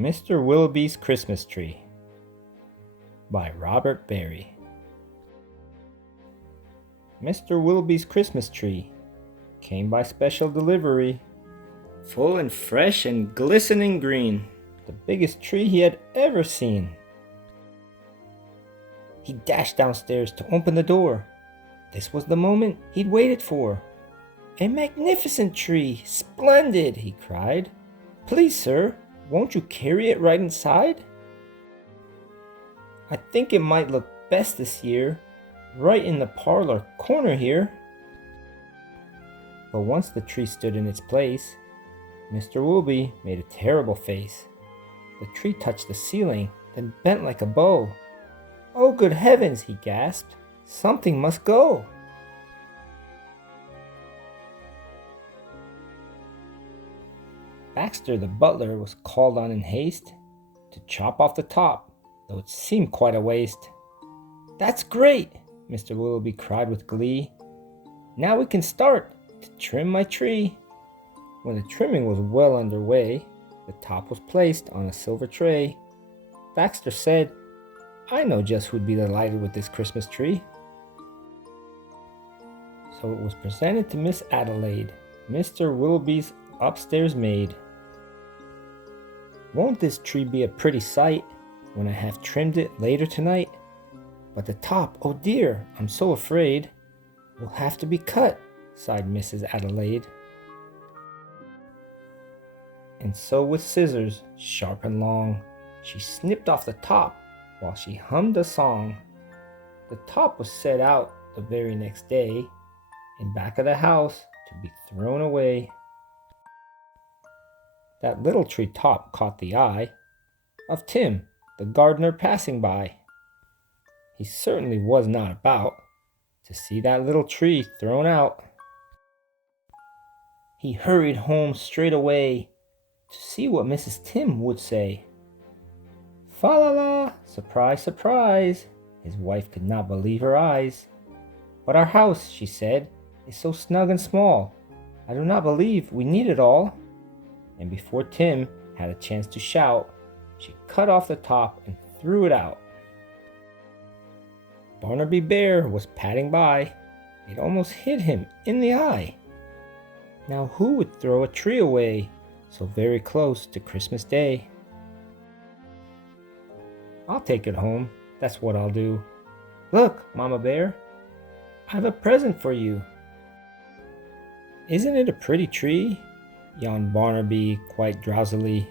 Mr. Willowby's Christmas Tree by Robert Barry. Mr. Willowby's Christmas tree came by special delivery, full and fresh and glistening green, the biggest tree he had ever seen. He dashed downstairs to open the door. This was the moment he'd waited for. "A magnificent tree! Splendid!" he cried. "Please, sir, won't you carry it right inside? I think it might look best this year, right in the parlor corner here." But once the tree stood in its place, Mr. Willowby made a terrible face. The tree touched the ceiling, then bent like a bow. "Oh, good heavens!" he gasped. "Something must go." Baxter the butler was called on in haste to chop off the top, though it seemed quite a waste. "That's great!" Mr. Willowby cried with glee. "Now we can start to trim my tree." When the trimming was well underway, the top was placed on a silver tray. Baxter said, "I know just who'd be delighted with this Christmas tree." So it was presented to Miss Adelaide, Mr. Willowby's upstairs maid. "Won't this tree be a pretty sight when I have trimmed it later tonight? But the top, oh dear, I'm so afraid, will have to be cut," sighed Mrs. Adelaide. And so with scissors, sharp and long, she snipped off the top while she hummed a song. The top was set out the very next day in back of the house to be thrown away. That little tree top caught the eye of Tim, the gardener, passing by. He certainly was not about to see that little tree thrown out. He hurried home straight away to see what Mrs. Tim would say. Fa la la! Surprise, surprise! His wife could not believe her eyes. "But our house," she said, "is so snug and small. I do not believe we need it all." And before Tim had a chance to shout, she cut off the top and threw it out. Barnaby Bear was padding by. It almost hit him in the eye. Now who would throw a tree away so very close to Christmas Day? "I'll take it home, that's what I'll do. Look, Mama Bear, I have a present for you." "Isn't it a pretty tree?" yawned Barnaby quite drowsily.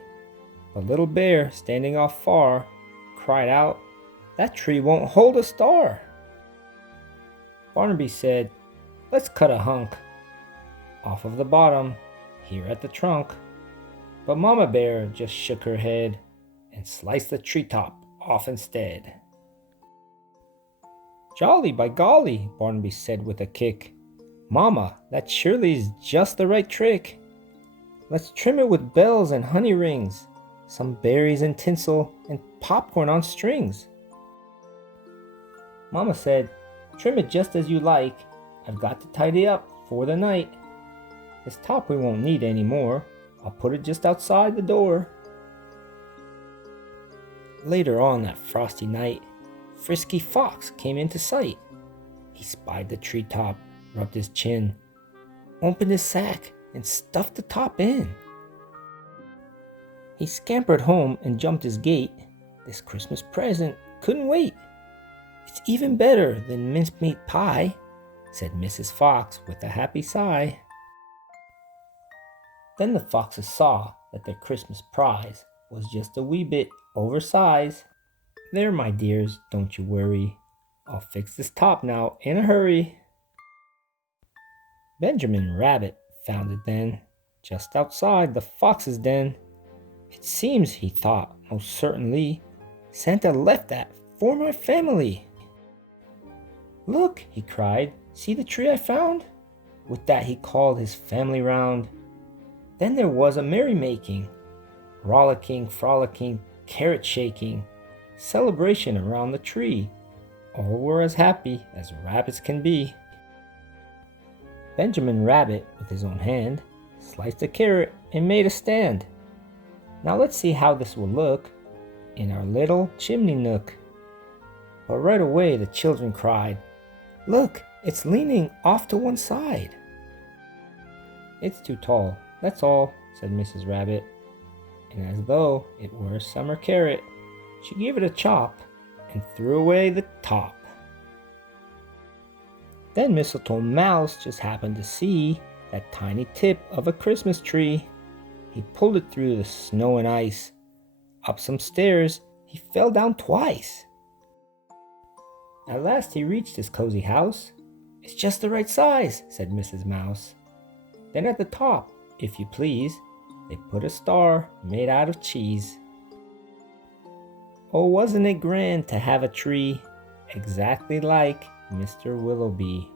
But Little Bear, standing off far, cried out, "That tree won't hold a star." Barnaby said, "Let's cut a hunk off of the bottom, here at the trunk." But Mama Bear just shook her head and sliced the treetop off instead. "Jolly by golly," Barnaby said with a kick. "Mama, that surely is just the right trick. Let's trim it with bells and honey rings, some berries and tinsel, and popcorn on strings." Mama said, "Trim it just as you like. I've got to tidy up for the night. This top we won't need anymore. I'll put it just outside the door." Later on that frosty night, Frisky Fox came into sight. He spied the treetop, rubbed his chin, opened his sack, and stuffed the top in. He scampered home and jumped his gate. This Christmas present couldn't wait. "It's even better than mincemeat pie," said Mrs. Fox with a happy sigh. Then the foxes saw that their Christmas prize was just a wee bit oversized. "There, my dears, don't you worry. I'll fix this top now in a hurry." Benjamin Rabbit found it then, just outside the fox's den. "It seems," he thought, "most certainly Santa left that for my family." "Look," he cried, "see the tree I found?" With that he called his family round. Then there was a merrymaking, rollicking, frolicking, carrot shaking, celebration around the tree. All were as happy as rabbits can be. Benjamin Rabbit, with his own hand, sliced a carrot and made a stand. Now let's see how this will look in our little chimney nook. But right away the children cried, "Look, it's leaning off to one side." "It's too tall, that's all," said Mrs. Rabbit. And as though it were a summer carrot, she gave it a chop and threw away the top. Then Mistletoe Mouse just happened to see that tiny tip of a Christmas tree. He pulled it through the snow and ice. Up some stairs, he fell down twice. At last he reached his cozy house. "It's just the right size," said Mrs. Mouse. Then at the top, if you please, they put a star made out of cheese. Oh, wasn't it grand to have a tree exactly like Mr. Willowby?